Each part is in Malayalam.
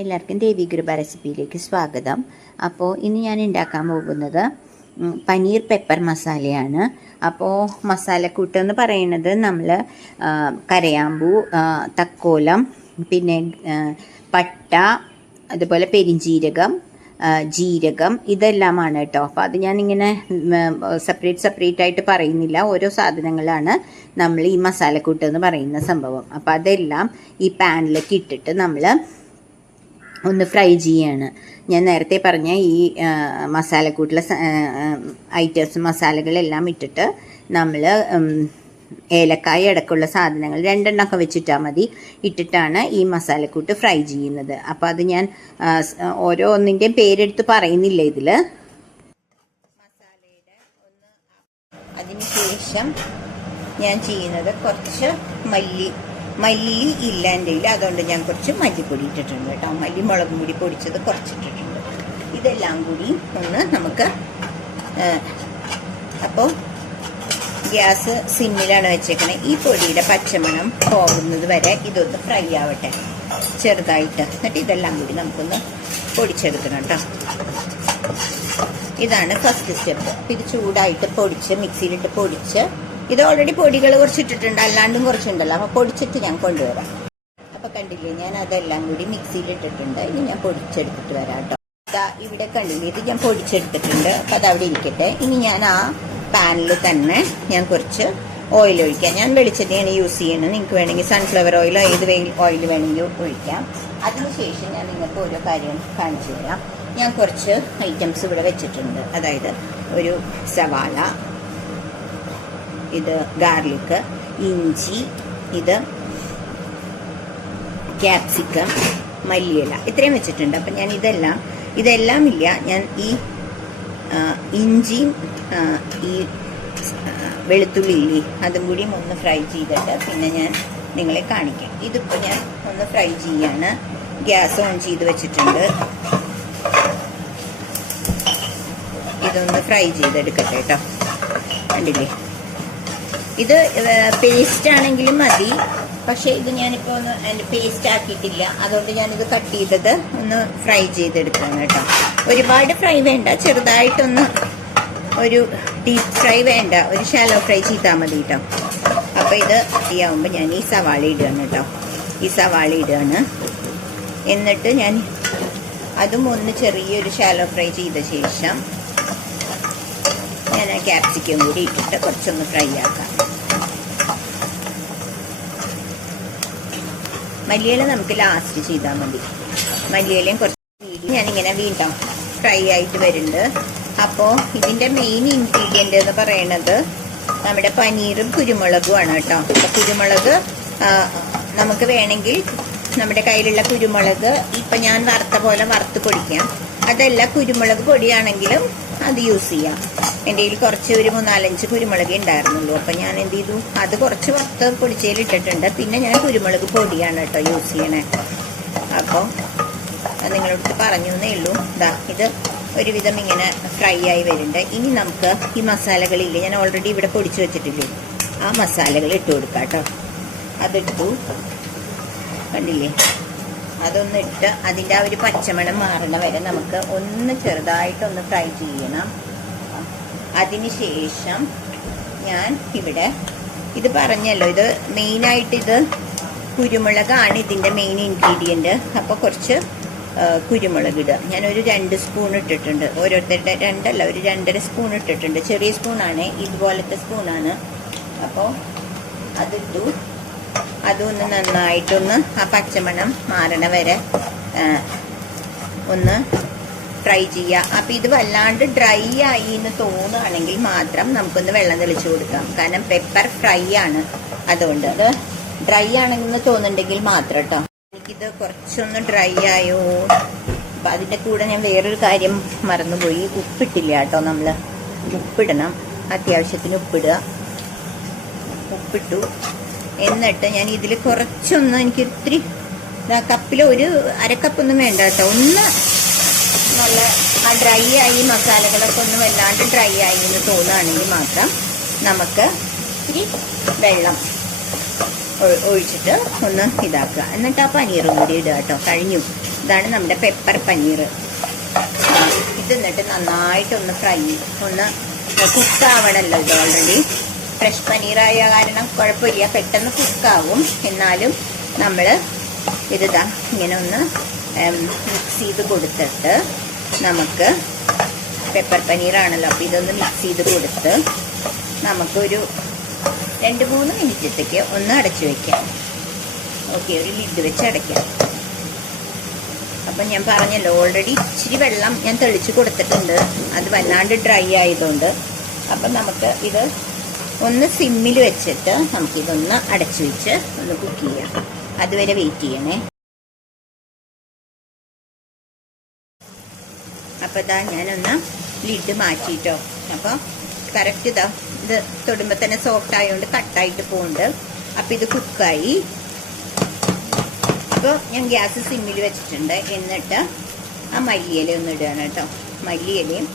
എല്ലാവർക്കും ദേവീകൃപ റെസിപ്പിയിലേക്ക് സ്വാഗതം. അപ്പോൾ ഇന്ന് ഞാൻ ഉണ്ടാക്കാൻ പോകുന്നത് പനീർ പെപ്പർ മസാലയാണ്. അപ്പോൾ മസാലക്കൂട്ട് എന്ന് പറയുന്നത് നമ്മൾ കരയാമ്പൂ, തക്കോലം, പിന്നെ പട്ട, അതുപോലെ പെരിഞ്ജീരകം, ജീരകം, ഇതെല്ലാമാണ് കേട്ടോ. അപ്പോൾ അത് ഞാനിങ്ങനെ സെപ്പറേറ്റ് ആയിട്ട് പറയുന്നില്ല. ഓരോ സാധനങ്ങളാണ് നമ്മൾ ഈ മസാലക്കൂട്ട് എന്ന് പറയുന്ന സംഭവം. അപ്പോൾ അതെല്ലാം ഈ പാനിലേക്ക് ഇട്ടിട്ട് നമ്മൾ ഒന്ന് ഫ്രൈ ചെയ്യാണ്. ഞാൻ നേരത്തെ പറഞ്ഞ ഈ മസാലക്കൂട്ടിലെ ഐറ്റംസ് മസാലകളെല്ലാം ഇട്ടിട്ട് നമ്മൾ ഏലക്കായ അടക്കമുള്ള സാധനങ്ങൾ 2 എണ്ണമൊക്കെ വെച്ചിട്ടാൽ മതി, ഇട്ടിട്ടാണ് ഈ മസാലക്കൂട്ട് ഫ്രൈ ചെയ്യുന്നത്. അപ്പോൾ അത് ഞാൻ ഓരോ ഒന്നിൻ്റെയും പേരെടുത്ത് പറയുന്നില്ല ഇതിൽ. മസാലയുടെ അതിനുശേഷം ഞാൻ ചെയ്യുന്നത് കുറച്ച് മല്ലി ഇല്ല എൻ്റെ കയ്യിൽ, അതുകൊണ്ട് ഞാൻ കുറച്ച് മല്ലിപ്പൊടി ഇട്ടിട്ടുണ്ട് കേട്ടോ. മല്ലി മുളകും പൊടി പൊടിച്ചത് കുറച്ചിട്ടിട്ടുണ്ട്. ഇതെല്ലാം കൂടി ഒന്ന് നമുക്ക് അപ്പോൾ ഗ്യാസ് സിമ്മിലാണ് വെച്ചേക്കണേ. ഈ പൊടിയുടെ പച്ചമണം പോകുന്നത് വരെ ഇതൊന്ന് ഫ്രൈ ആവട്ടെ ചെറുതായിട്ട്. എന്നിട്ട് ഇതെല്ലാം കൂടി നമുക്കൊന്ന് പൊടിച്ചെടുക്കണം കേട്ടോ. ഇതാണ് ഫസ്റ്റ് സ്റ്റെപ്പ്. ഇത് ചൂടായിട്ട് പൊടിച്ച് മിക്സിയിലിട്ട് പൊടിച്ച്, ഇത് ഓൾറെഡി പൊടികൾ കുറച്ചിട്ടിട്ടുണ്ട്, അല്ലാണ്ടും കുറച്ചുണ്ടല്ലോ. അപ്പോൾ പൊടിച്ചിട്ട് ഞാൻ കൊണ്ടുവരാം. അപ്പോൾ കണ്ടില്ലേ, ഞാൻ അതെല്ലാം കൂടി മിക്സിയിലിട്ടിട്ടുണ്ട്. ഇനി ഞാൻ പൊടിച്ചെടുത്തിട്ട് വരാം കേട്ടോ. ഇവിടെ കണ്ടില്ലേ, ഇത് ഞാൻ പൊടിച്ചെടുത്തിട്ടുണ്ട്. അപ്പോൾ അതവിടെ ഇരിക്കട്ടെ. ഇനി ഞാൻ ആ പാനിൽ തന്നെ ഞാൻ കുറച്ച് ഓയിൽ ഒഴിക്കാം. ഞാൻ വെളിച്ചെണ്ണയാണ് യൂസ് ചെയ്യുന്നത്. നിങ്ങൾക്ക് വേണമെങ്കിൽ സൺഫ്ലവർ ഓയിലോ ഏത് ഓയിൽ വേണമെങ്കിൽ ഒഴിക്കാം. അതിനുശേഷം ഞാൻ നിങ്ങൾക്ക് ഓരോ കാര്യം കാണിച്ചു തരാം. ഞാൻ കുറച്ച് ഐറ്റംസ് ഇവിടെ വെച്ചിട്ടുണ്ട്. അതായത് ഒരു സവാള, ഇത് ഗാർലിക്, ഇഞ്ചി, ഇത് ക്യാപ്സിക്കം, മല്ലിയില, ഇത്രയും വെച്ചിട്ടുണ്ട്. അപ്പം ഞാൻ ഇതെല്ലാം ഇല്ല, ഞാൻ ഈ ഇഞ്ചിയും ഈ വെളുത്തുള്ളി ഇല്ലേ അതും കൂടി ഒന്ന് ഫ്രൈ ചെയ്തിട്ട് പിന്നെ ഞാൻ നിങ്ങളെ കാണിക്കാം. ഇതിപ്പോൾ ഞാൻ ഒന്ന് ഫ്രൈ ചെയ്യാണ്. ഗ്യാസ് ഓൺ ചെയ്ത് വെച്ചിട്ടുണ്ട്. ഇതൊന്ന് ഫ്രൈ ചെയ്തെടുക്കട്ടെ കേട്ടോ. കണ്ടില്ലേ, ഇത് പേസ്റ്റ് ആണെങ്കിലും മതി. പക്ഷേ ഇത് ഞാനിപ്പോൾ ഒന്ന് അതിൻ്റെ പേസ്റ്റ് ആക്കിയിട്ടില്ല, അതുകൊണ്ട് ഞാനിത് കട്ട് ചെയ്തത് ഒന്ന് ഫ്രൈ ചെയ്തെടുക്കണം കേട്ടോ. ഒരുപാട് ഫ്രൈ വേണ്ട, ചെറുതായിട്ടൊന്ന് ഒരു ഡീപ്പ് ഫ്രൈ വേണ്ട, ഒരു ഷാലോ ഫ്രൈ ചെയ്താൽ മതി കേട്ടോ. അപ്പോൾ ഇത് ആവുമ്പോൾ ഞാൻ ഈ സവാള ഇടുകയാണ് കേട്ടോ. ഈ സവാള ഇടുകയാണ്. എന്നിട്ട് ഞാൻ അതും ഒന്ന് ചെറിയൊരു ഷാലോ ഫ്രൈ ചെയ്ത ശേഷം ഞാൻ ആ ക്യാപ്സിക്കം കൂടി ഇട്ടിട്ട് കുറച്ചൊന്ന് ഫ്രൈ ആക്കാം. മല്ലിയില നമുക്ക് ലാസ്റ്റ് ചെയ്താൽ മതി. മല്ലിയിലയും കുറച്ച് ഞാനിങ്ങനെ വീണ്ടും ഫ്രൈ ആയിട്ട് വരുന്നുണ്ട്. അപ്പോൾ ഇതിൻ്റെ മെയിൻ ഇൻഗ്രീഡിയൻ്റ് എന്ന് പറയുന്നത് നമ്മുടെ പനീറും കുരുമുളകുമാണ് കേട്ടോ. അപ്പോൾ കുരുമുളക് നമുക്ക് വേണമെങ്കിൽ നമ്മുടെ കയ്യിലുള്ള കുരുമുളക് ഇപ്പം ഞാൻ വറുത്ത പോലെ വറുത്ത് പൊടിക്കാം. അതല്ല, കുരുമുളക് പൊടിയാണെങ്കിലും അത് യൂസ് ചെയ്യാം. എൻ്റെ കയ്യിൽ കുറച്ച് ഒരു 3-4 കുരുമുളക് ഉണ്ടായിരുന്നുള്ളൂ. അപ്പം ഞാൻ എന്ത് ചെയ്തു, അത് കുറച്ച് വറുത്ത് പൊടിച്ചതിലിട്ടിട്ടുണ്ട്. പിന്നെ ഞാൻ കുരുമുളക് പൊടിയാണ് കേട്ടോ യൂസ് ചെയ്യണേ. അപ്പോൾ നിങ്ങളടുത്ത് പറഞ്ഞു എന്നേ ഉള്ളൂ. ഇത് ഒരുവിധം ഇങ്ങനെ ഫ്രൈ ആയി വരുന്നുണ്ട്. ഇനി നമുക്ക് ഈ മസാലകളില്ലേ, ഞാൻ ഓൾറെഡി ഇവിടെ പൊടിച്ച് വെച്ചിട്ടില്ലേ, ആ മസാലകൾ ഇട്ട് കൊടുക്കാം കേട്ടോ. അതിട്ടു, കണ്ടില്ലേ, അതൊന്ന് ഇട്ട് അതിൻ്റെ ആ ഒരു പച്ചമണം മാറണ വരെ നമുക്ക് ഒന്ന് ചെറുതായിട്ടൊന്ന് ഫ്രൈ ചെയ്യണം. അതിനുശേഷം ഞാൻ ഇവിടെ ഇത് പറഞ്ഞല്ലോ, ഇത് മെയിനായിട്ട് ഇത് കുരുമുളകാണ് ഇതിൻ്റെ മെയിൻ ഇൻഗ്രീഡിയൻറ്റ്. അപ്പോൾ കുറച്ച് കുരുമുളക് ഇടുക. ഞാനൊരു 2 സ്പൂൺ ഇട്ടിട്ടുണ്ട്. ഓരോരുത്തരുടെ 2 അല്ല, ഒരു 2.5 സ്പൂൺ ഇട്ടിട്ടുണ്ട്. ചെറിയ സ്പൂണാണ്, ഇതുപോലത്തെ സ്പൂണാണ്. അപ്പോൾ അതിട്ടു. അതൊന്ന് നന്നായിട്ടൊന്ന് ആ പച്ചമണം മാറണ വരെ ഒന്ന് ഫ്രൈ ചെയ്യുക. അപ്പം ഇത് വല്ലാണ്ട് ഡ്രൈ ആയി എന്ന് തോന്നുകയാണെങ്കിൽ മാത്രം നമുക്കൊന്ന് വെള്ളം തെളിച്ച് കൊടുക്കാം. കാരണം പെപ്പർ ഫ്രൈ ആണ്, അതുകൊണ്ട് അത് ഡ്രൈ ആണെന്ന് തോന്നുന്നുണ്ടെങ്കിൽ മാത്രം കേട്ടോ. എനിക്കിത് കുറച്ചൊന്ന് ഡ്രൈ ആയോ. അപ്പം അതിൻ്റെ കൂടെ ഞാൻ വേറൊരു കാര്യം മറന്നുപോയി, ഉപ്പിട്ടില്ല കേട്ടോ. നമ്മൾ ഉപ്പിടണം, അത്യാവശ്യത്തിന് ഉപ്പിടുക. ഉപ്പിട്ടു. എന്നിട്ട് ഞാൻ ഇതിൽ കുറച്ചൊന്ന്, എനിക്ക് ഇത്തിരി കപ്പിൽ ഒരു അരക്കപ്പൊന്നും വേണ്ട കേട്ടോ. ഒന്ന് നല്ല ആ ഡ്രൈ ആയി, മസാലകളൊക്കെ ഒന്ന് വല്ലാണ്ട് ഡ്രൈ ആയി എന്ന് തോന്നുകയാണെങ്കിൽ മാത്രം നമുക്ക് ഇത്തിരി വെള്ളം ഒഴിച്ചിട്ട് ഒന്ന് ഇതാക്കുക. എന്നിട്ട് ആ പനീറും കൂടി ഇടുക കേട്ടോ. കഴിഞ്ഞു. ഇതാണ് നമ്മുടെ പെപ്പർ പനീർ. ഇത് എന്നിട്ട് നന്നായിട്ടൊന്ന് ഫ്രൈ, ഒന്ന് കുക്കാവണമല്ലോ. ഇത് ഓൾറെഡി ഫ്രഷ് പനീറായ കാരണം കുഴപ്പമില്ല, പെട്ടെന്ന് കുക്കാവും. എന്നാലും നമ്മൾ ഇതാ ഇങ്ങനെ ഒന്ന് മിക്സ് ചെയ്ത് കൊടുത്തിട്ട്, നമുക്ക് പെപ്പർ പനീറാണല്ലോ, അപ്പോൾ ഇതൊന്ന് മിക്സ് ചെയ്ത് കൊടുത്ത് നമുക്കൊരു 2-3 മിനിറ്റത്തേക്ക് ഒന്ന് അടച്ചു വയ്ക്കാം. ഓക്കെ, ഒരു ലിഡ് വെച്ച് അടയ്ക്കാം. അപ്പം ഞാൻ പറഞ്ഞല്ലോ, ഓൾറെഡി ഇച്ചിരി വെള്ളം ഞാൻ തെളിച്ച് കൊടുത്തിട്ടുണ്ട്, അത് വല്ലാണ്ട് ഡ്രൈ ആയതുകൊണ്ട്. അപ്പം നമുക്ക് ഇത് ഒന്ന് സിമ്മിൽ വെച്ചിട്ട് നമുക്കിതൊന്ന് അടച്ചു വെച്ച് ഒന്ന് കുക്ക് ചെയ്യാം. അതുവരെ വെയിറ്റ് ചെയ്യണേ. അപ്പോൾ ഇതാ ഞാനൊന്ന് ലിഡ് മാറ്റിയിട്ടോ. അപ്പോൾ കറക്റ്റ് ഇത് തൊടുമ്പോൾ തന്നെ സോഫ്റ്റ് ആയതുകൊണ്ട് കട്ടായിട്ട് പോകുന്നുണ്ട്. അപ്പോൾ ഇത് കുക്കായി. അപ്പോൾ ഞാൻ ഗ്യാസ് സിമ്മിൽ വെച്ചിട്ടുണ്ട്. എന്നിട്ട് ആ മല്ലിയില ഒന്ന് ഇടുകയാണ് കേട്ടോ. മല്ലിയിലയും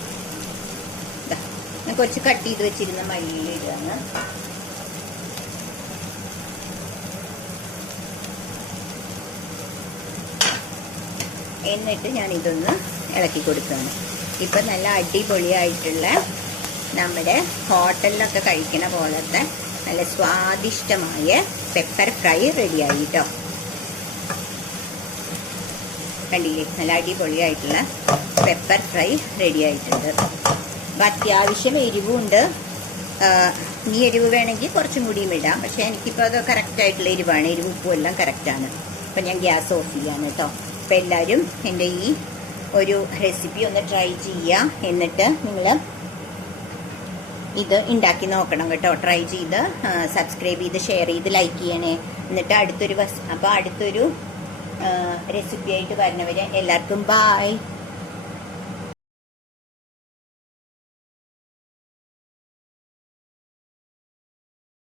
ഞാൻ കുറച്ച് കട്ട് ചെയ്ത് വെച്ചിരുന്ന മല്ലിയില ഇടുകയാണ്. എന്നിട്ട് ഞാനിതൊന്ന് ഇളക്കി കൊടുക്കുകയാണ്. ഇപ്പം നല്ല അടിപൊളിയായിട്ടുള്ള നമ്മുടെ ഹോട്ടലിലൊക്കെ കഴിക്കണ പോലത്തെ നല്ല സ്വാദിഷ്ടമായ പെപ്പർ ഫ്രൈ റെഡിയായി കേട്ടോ. കണ്ടില്ലേ, നല്ല അടിപൊളിയായിട്ടുള്ള പെപ്പർ ഫ്രൈ റെഡി ആയിട്ടുണ്ട്. അപ്പം അത്യാവശ്യം എരിവുണ്ട്. ഇനി എരിവ് വേണമെങ്കിൽ കുറച്ചും കൂടിയും ഇടാം. പക്ഷേ എനിക്കിപ്പോൾ അത് കറക്റ്റായിട്ടുള്ള എരിവാണ്. എരിവ് ഉപ്പും എല്ലാം കറക്റ്റാണ്. അപ്പം ഞാൻ ഗ്യാസ് ഓഫ് ചെയ്യാണ് കേട്ടോ. അപ്പം എല്ലാവരും എൻ്റെ ഈ ഒരു റെസിപ്പി ഒന്ന് ട്രൈ ചെയ്യുക. എന്നിട്ട് നിങ്ങൾ ഇത് ഉണ്ടാക്കി നോക്കണം കേട്ടോ. ട്രൈ ചെയ്ത് സബ്സ്ക്രൈബ് ചെയ്ത് ഷെയർ ചെയ്ത് ലൈക്ക് ചെയ്യണേ. എന്നിട്ട് അടുത്തൊരു റെസിപ്പി ആയിട്ട് വരുന്നവരെ എല്ലാവർക്കും ബായ്.